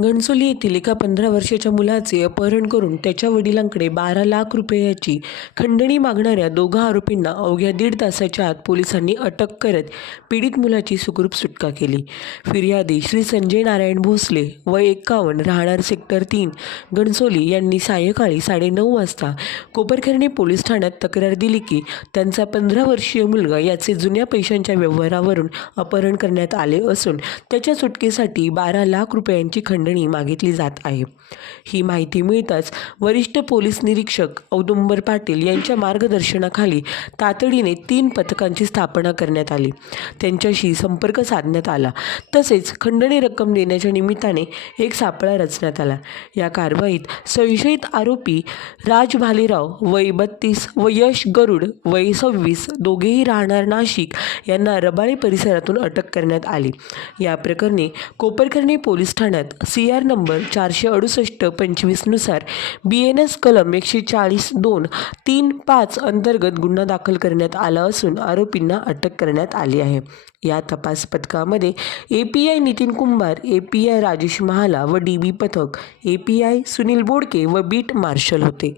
घणसोली येथील एका 15 वर्षाच्या मुलाचे अपहरण करून त्याच्या वडिलांकडे 12 लाख रुपयाची खंडणी मागणाऱ्या दोघा आरोपींना अवघ्या 1.5 तासाच्या आत पोलिसांनी अटक करत पीडित मुलाची सुखरूप सुटका केली। फिर्यादी श्री संजय नारायण भोसले वय 51 राहणार सेक्टर 3 घणसोली यांनी सायंकाळी 9:30 वाजता कोपरखैरणे पोलीस ठाण्यात तक्रार दिली की त्यांचा 15 वर्षीय मुलगा याचे जुन्या पैशांच्या व्यवहारावरून अपहरण करण्यात आले असून त्याच्या सुटकेसाठी 12 लाख रुपयांची खंडणी मागितली जात आहे। ही माहिती मिळताच वरिष्ठ पोलीस निरीक्षक औदुंबर पाटील यांच्या मार्गदर्शनाखाली तातडीने 3 पथकांची स्थापना करण्यात आली। त्यांच्याशी संपर्क साधण्यात आला तसेच खंडणी रक्कम देण्याच्या निमित्ताने एक सापळा रचण्यात आला। या कारवाईत संशयित आरोपी राज भालेराव वय 32 व यश गरुड वय 26 दोघेही राहणार नाशिक यांना रबाळे परिसरातून अटक करण्यात आली। या प्रकरणी कोपरखैरणे पोलीस ठाण्यात CR नंबर 468-25 नुसार BNS कलम 140(2)(3)(5) अंतर्गत गुन्हा दाखल करण्यात आला असून आरोपींना अटक करण्यात आली आहे। या तपास पथकामध्ये API नितीन कुंभार, API राजेश महाला व DB पथक API सुनील बोडके व बीट मार्शल होते।